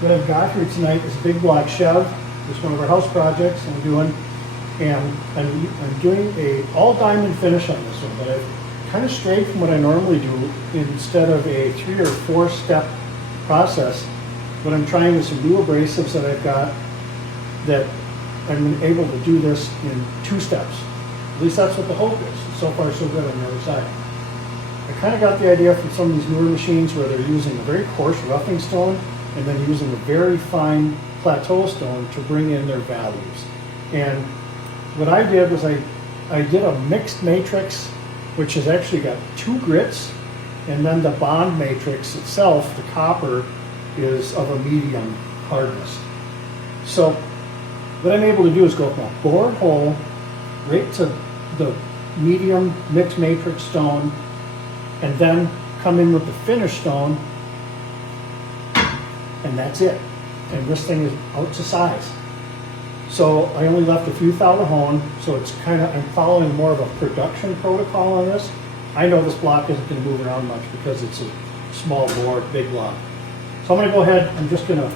what I've got here tonight is a big block Chev. It's one of our house projects I'm doing. And I'm doing a all diamond finish on this one, but I've kind of strayed from what I normally do. Instead of a 3 or 4 step process, what I'm trying is some new abrasives that I've got that I'm able to do this in 2 steps. At least that's what the hope is. So far so good on the other side. I kind of got the idea from some of these newer machines where they're using a very coarse roughing stone and then using a very fine plateau stone to bring in their values. And what I did was I did a mixed matrix, which has actually got 2 grits, and then the bond matrix itself, the copper, is of a medium hardness. So what I'm able to do is go from a bored hole right to the medium mixed matrix stone, and then come in with the finished stone, and that's it. And this thing is out to size. So I only left a few thou to hone, so it's kind of, I'm following more of a production protocol on this. I know this block isn't going to move around much because it's a small bore, big block. So I'm going to go ahead, I'm just going to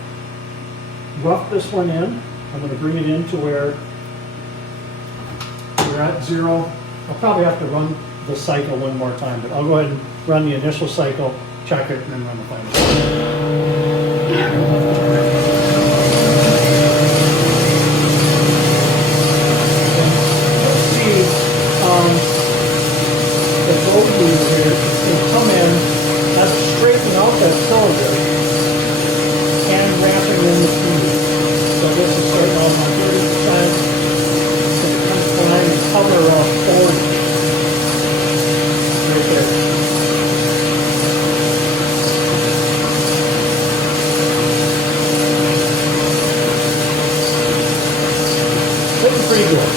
rough this one in. I'm going to bring it in to where we're at 0. I'll probably have to run the cycle one more time, but I'll go ahead and run the initial cycle, check it, and then run the final cycle. Cylinder and wrapping in the speed. So this is starting on my 30%. So it comes behind and cover around 40. Right there. Looking pretty good.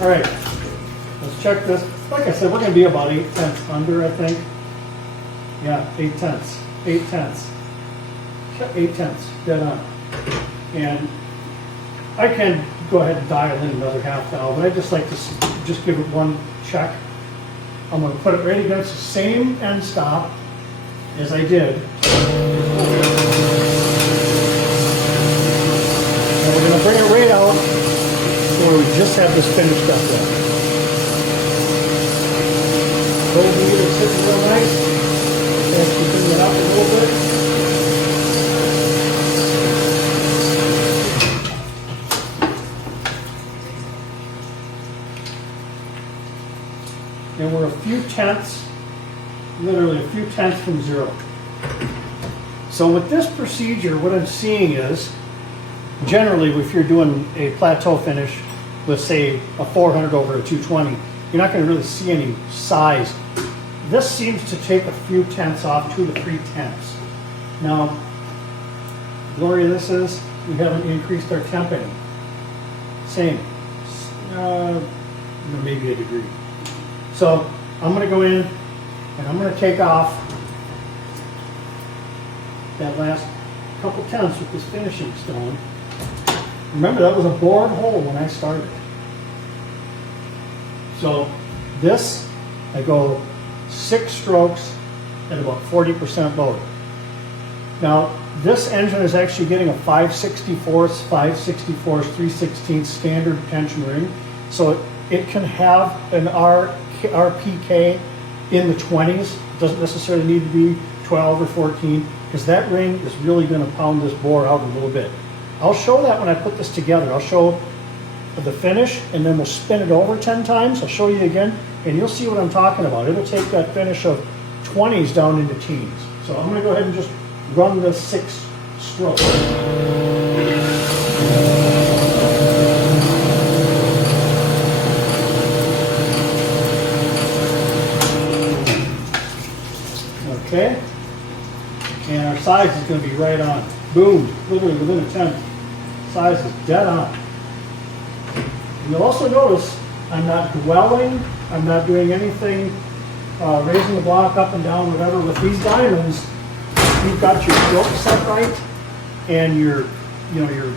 Alright, let's check this. Like I said, we're going to be about 8/10 under, I think. Yeah, 8/10. 8/10. 8/10, dead on. And I can go ahead and dial in another half thou, but I just like to just give it one check. I'm going to put it right against the same end stop as I did. And we're going to bring it right out where we just have this finished up there. Gold meter is sitting real nice. And we bring it up a little bit. And we're a few tenths, literally a few tenths from 0. So with this procedure, what I'm seeing is, generally if you're doing a plateau finish with say a 400 over a 220, you're not going to really see any size. This seems to take a few tenths off, 2 to 3 tenths. Now, the glory of this is we haven't increased our temp any. Same, maybe a degree. So I'm going to go in and I'm going to take off that last couple tenths with this finishing stone. Remember, that was a bored hole when I started. So this, I go 6 strokes at about 40% load. Now, this engine is actually getting a 5/64, 3/16 standard tension ring. So it can have an RPK in the 20s. It doesn't necessarily need to be 12 or 14, because that ring is really going to pound this bore out a little bit. I'll show that when I put this together. I'll show the finish, and then we'll spin it over 10 times. I'll show you again, and you'll see what I'm talking about. It'll take that finish of 20s down into teens. So I'm going to go ahead and just run the 6 strokes. Okay, and our size is going to be right on. Boom, literally within a tenth. Size is dead on. You'll also notice I'm not dwelling, I'm not doing anything, raising the block up and down, whatever. With these diamonds, you've got your stroke set right, and your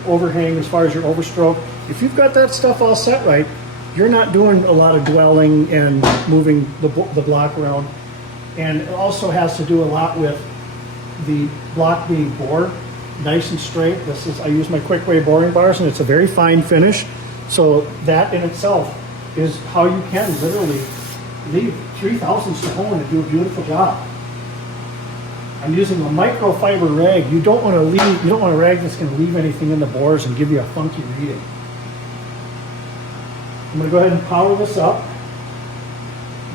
overhang as far as your overstroke. If you've got that stuff all set right, you're not doing a lot of dwelling and moving the block around. And it also has to do a lot with the block being bored nice and straight. I use my quick way boring bars, and it's a very fine finish. So that in itself is how you can literally leave 3 thousandths to hone and do a beautiful job. I'm using a microfiber rag. You don't want a rag that's going to leave anything in the bores and give you a funky reading. I'm going to go ahead and power this up.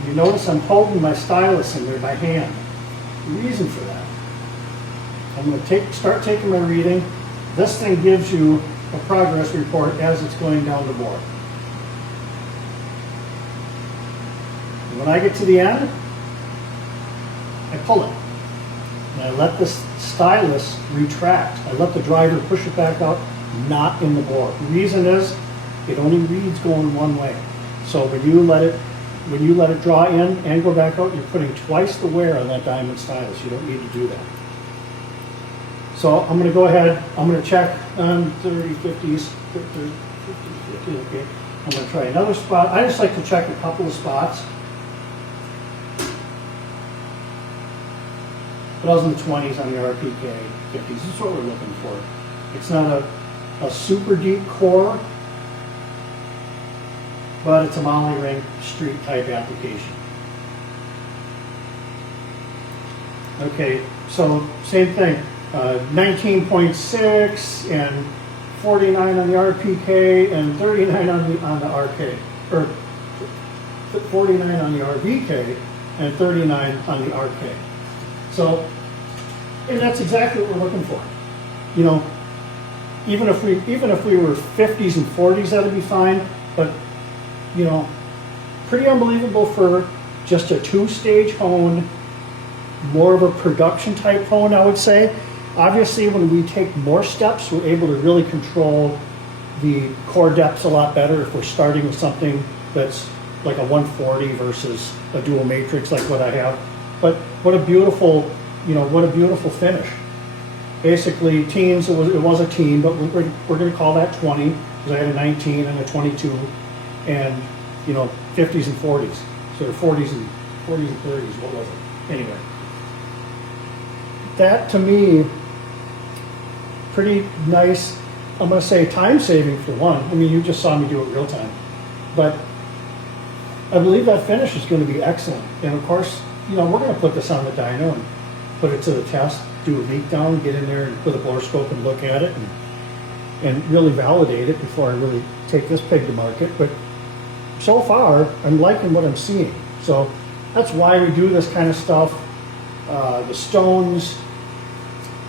You notice I'm holding my stylus in there by hand. The reason for that, I'm going to start taking my reading. This thing gives you a progress report as it's going down the bore. And when I get to the end, I pull it. And I let this stylus retract. I let the driver push it back out, not in the bore. The reason is it only reads going one way. So when you let it draw in and go back out, you're putting twice the wear on that diamond stylus. You don't need to do that. So I'm going to go ahead, I'm going to check on 30, 50s, 50, 50, okay. I'm going to try another spot. I just like to check a couple of spots. But I was in the 20s on the RPK, 50s. This is what we're looking for. It's not a super deep core, but it's a molly ring street type application. Okay, so same thing. 19.6 and 49 on the RPK and 39 on the RK, or 49 on the RVK and 39 on the RK. So, and that's exactly what we're looking for. You know, even if we were 50s and 40s, that'd be fine. But you know, pretty unbelievable for just a 2-stage hone, more of a production type hone, I would say. Obviously, when we take more steps, we're able to really control the core depths a lot better if we're starting with something that's like a 140 versus a dual matrix like what I have. But what a beautiful, you know, what a beautiful finish. Basically, teens, it was a teen, but we're going to call that 20 because I had a 19 and a 22, and you know, 50s and 40s. So the 40s and 30s. What was it? Anyway, that to me, pretty nice. I'm going to say time saving for one. I mean, you just saw me do it real time, but I believe that finish is going to be excellent. And of course, you know, we're going to put this on the dyno and put it to the test, do a leak down, get in there and put a bore scope and look at it and really validate it before I really take this pig to market. But so far, I'm liking what I'm seeing. So that's why we do this kind of stuff. The stones,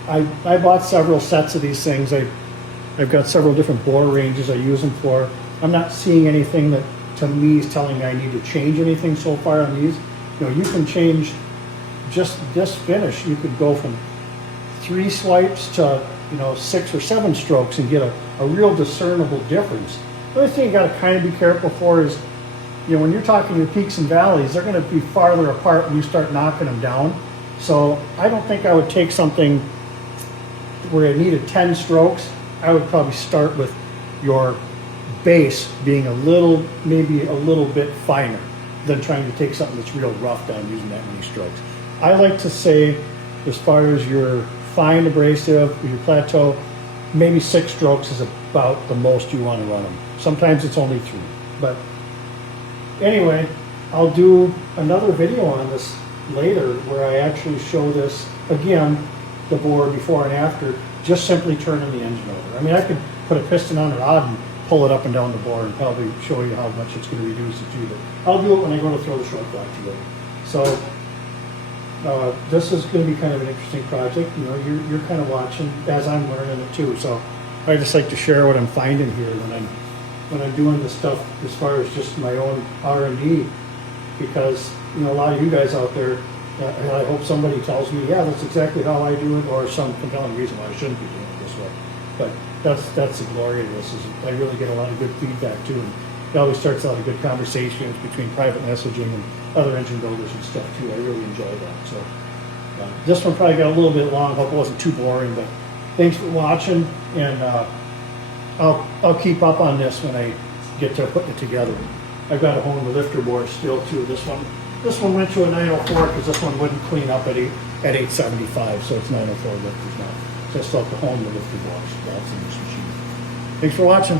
I bought several sets of these things. I've got several different bore ranges I use them for. I'm not seeing anything that to me is telling me I need to change anything so far on these. You know, you can change just this finish. You could go from 3 swipes to, you know, 6 or 7 strokes and get a real discernible difference. The only thing you got to kind of be careful for is, you know, when you're talking your peaks and valleys, they're going to be farther apart when you start knocking them down. So I don't think I would take something where it needed 10 strokes. I would probably start with your base being maybe a little bit finer than trying to take something that's real rough down using that many strokes. I like to say, as far as your fine abrasive, your plateau, maybe 6 strokes is about the most you want to run them. Sometimes it's only 3. But anyway, I'll do another video on this later where I actually show this again, the bore before and after, just simply turning the engine over. I mean, I could put a piston on a rod and pull it up and down the bore and probably show you how much it's going to reduce it to, but I'll do it when I go to throw the short block together. So this is going to be kind of an interesting project. You know, you're kind of watching as I'm learning it too. So I just like to share what I'm finding here when I'm doing this stuff as far as just my own R&D, because you know, a lot of you guys out there, and I hope somebody tells me, yeah, that's exactly how I do it, or some compelling reason why I shouldn't be doing it this way. But that's the glory of this, is I really get a lot of good feedback too, and it always starts out a good conversations between private messaging and other engine builders and stuff too. I really enjoy that. So this one probably got a little bit long. Hope it wasn't too boring, but thanks for watching, and I'll keep up on this when I get to putting it together. I've got to hone the lifter bore still too. This one This one went to a 904 because this one wouldn't clean up at 875, so it's 904 lifters now. So I still have to hone the lifter blocks. That's in this machine. Thanks for watching.